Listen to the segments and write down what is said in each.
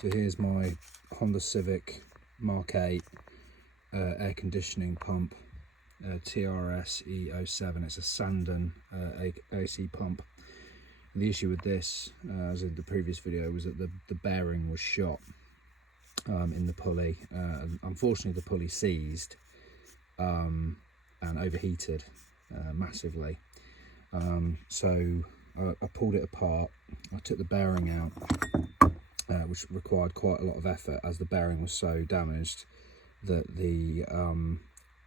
So here's my Honda Civic Mk8 air conditioning pump, TRS E07. It's a Sandon AC pump. And the issue with this, as in the previous video, was that the bearing was shot in the pulley. Unfortunately, the pulley seized and overheated massively. So I pulled it apart. I took the bearing out, which required quite a lot of effort, as the bearing was so damaged that the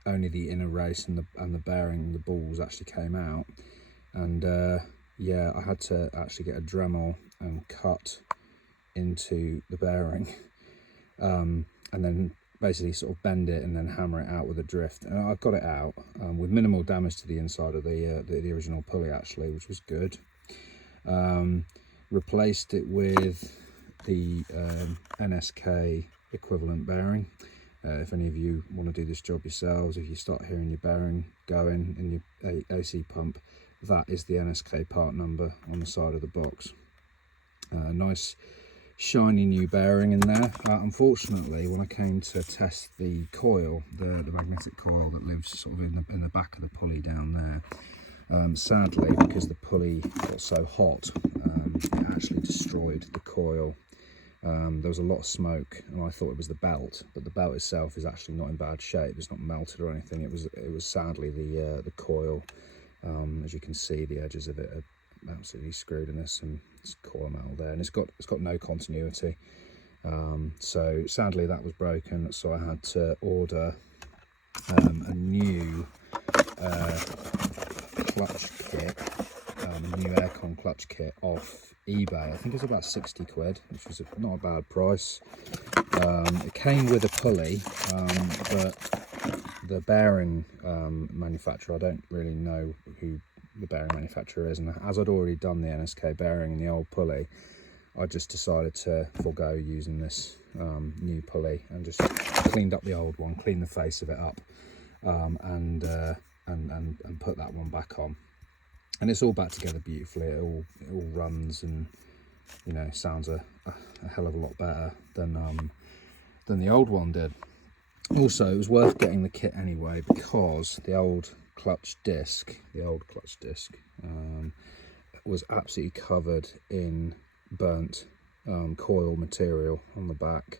only the inner race and the bearing, the balls, actually came out. And yeah, I had to actually get a Dremel and cut into the bearing, and then basically sort of bend it and then hammer it out with a drift. And I got it out with minimal damage to the inside of the original pulley, actually, which was good. Replaced it with the NSK equivalent bearing. If any of you want to do this job yourselves, if you start hearing your bearing going in your AC pump, that is the NSK part number on the side of the box. Nice shiny new bearing in there. Unfortunately, when I came to test the coil, the magnetic coil that lives sort of in the back of the pulley down there, sadly, because the pulley got so hot, it actually destroyed the coil. There was a lot of smoke, and I thought it was the belt, but the belt itself is actually not in bad shape. It's not melted or anything. It was sadly the coil. As you can see, the edges of it are absolutely screwed, and there's some coil metal there, and it's got no continuity. So sadly that was broken, so I had to order a new clutch kit, a new aircon clutch kit off eBay. I think it was about 60 quid, which was not a bad price. It came with a pulley, but the bearing manufacturer, I don't really know who the bearing manufacturer is, and as I'd already done the NSK bearing in the old pulley, I just decided to forego using this new pulley and just cleaned up the old one, cleaned the face of it up, and put that one back on. And it's all back together beautifully. It all runs, and you know, sounds a hell of a lot better than the old one did. Also, it was worth getting the kit anyway, because the old clutch disc was absolutely covered in burnt coil material on the back.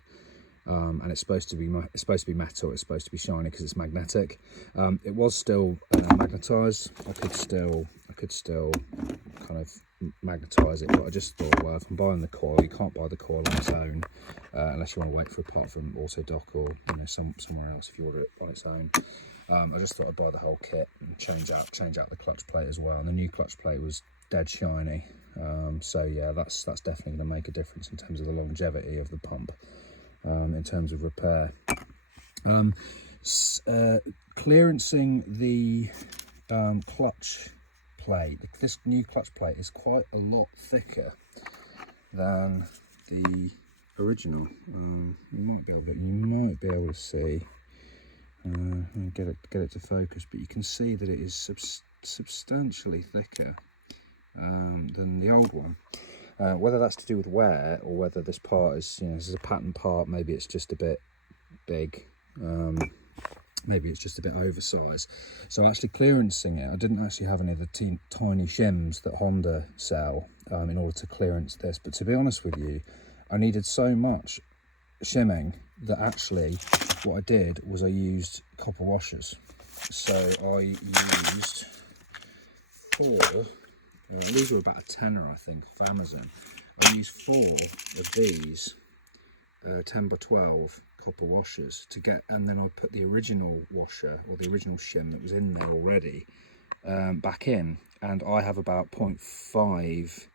And it's supposed to be metal. It's supposed to be shiny because it's magnetic. It was still magnetized. I could still kind of magnetize it, but I just thought, well, if I'm buying the coil, you can't buy the coil on its own unless you want to wait for a part from Autodoc or somewhere else if you order it on its own. I just thought I'd buy the whole kit and change out the clutch plate as well. And the new clutch plate was dead shiny. So yeah, that's definitely going to make a difference in terms of the longevity of the pump. In terms of repair, clearancing the clutch plate. This new clutch plate is quite a lot thicker than the original. You might be able to see. Get it to focus, but you can see that it is substantially thicker than the old one. Whether that's to do with wear or whether this part is, this is a pattern part, maybe it's just a bit big, maybe it's just a bit oversized. So actually clearancing it, I didn't actually have any of the tiny shims that Honda sell in order to clearance this. But to be honest with you, I needed so much shimming that actually what I did was I used copper washers. So I used 4. These were about a tenner, I think, for Amazon. I used 4 of these 10 by 12 copper washers to get, and then I put the original washer, or the original shim that was in there already, back in, and I have about 0.5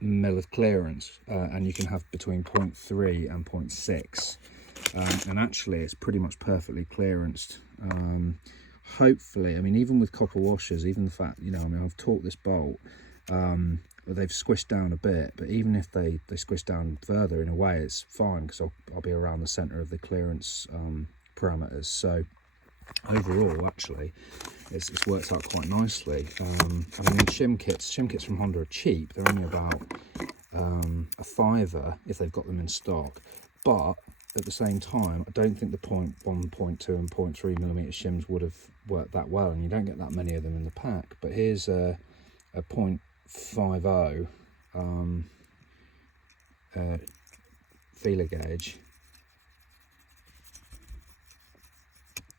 mil of clearance, and you can have between 0.3 and 0.6, and actually it's pretty much perfectly clearanced. Hopefully, I mean, even with copper washers, even the fact, I've torqued this bolt, they've squished down a bit, but even if they squish down further, in a way it's fine, because I'll be around the center of the clearance parameters. So overall, actually, it's worked out quite nicely. I mean, shim kits from Honda are cheap. They're only about a £5 if they've got them in stock, but at the same time I don't think the 0.1, 0.2 and 0.3mm shims would have worked that well, and you don't get that many of them in the pack. But here's a 0.50 feeler gauge.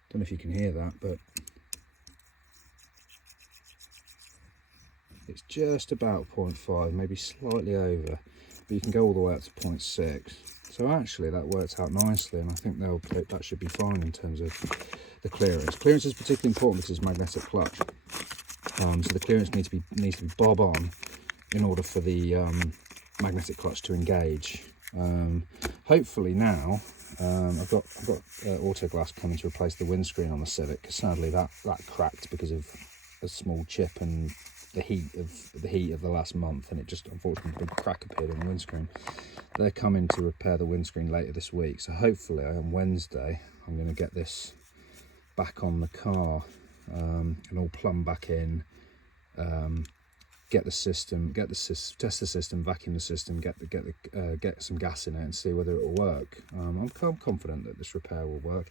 Don't know if you can hear that, but it's just about 0.5, maybe slightly over, but you can go all the way up to 0.6. So actually that works out nicely, and I think that should be fine in terms of the clearance. Clearance is particularly important because it's magnetic clutch, so the clearance needs to be bob on in order for the magnetic clutch to engage. Hopefully now I've got auto glass coming to replace the windscreen on the Civic, because sadly that cracked because of a small chip and the heat of the last month, and it just, unfortunately, a big crack appeared in the windscreen. They're coming to repair the windscreen later this week, so hopefully on Wednesday I'm going to get this back on the car and all plumb back in, test the system, vacuum the system, get some gas in it and see whether it will work. I'm confident that this repair will work.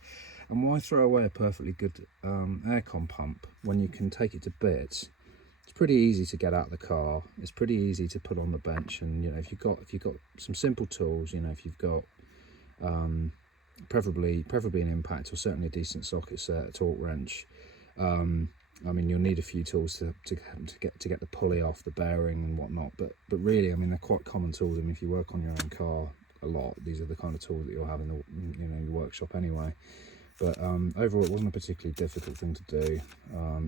And why throw away a perfectly good aircon pump when you can take it to bits? It's pretty easy to get out of the car. It's pretty easy to put on the bench, and if you've got some simple tools, if you've got preferably an impact, or certainly a decent socket set, a torque wrench. I mean, you'll need a few tools to get the pulley off the bearing and whatnot, but really, I mean, they're quite common tools. I mean, if you work on your own car a lot, these are the kind of tools that you'll have in the your workshop anyway. But overall, it wasn't a particularly difficult thing to do.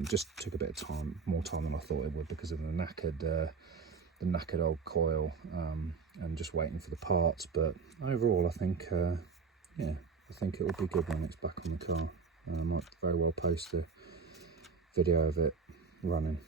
Just took a bit of time, more time than I thought it would, because of the knackered old coil, and just waiting for the parts. But overall, I think yeah, I think it will be good when it's back on the car. I might very well post a video of it running.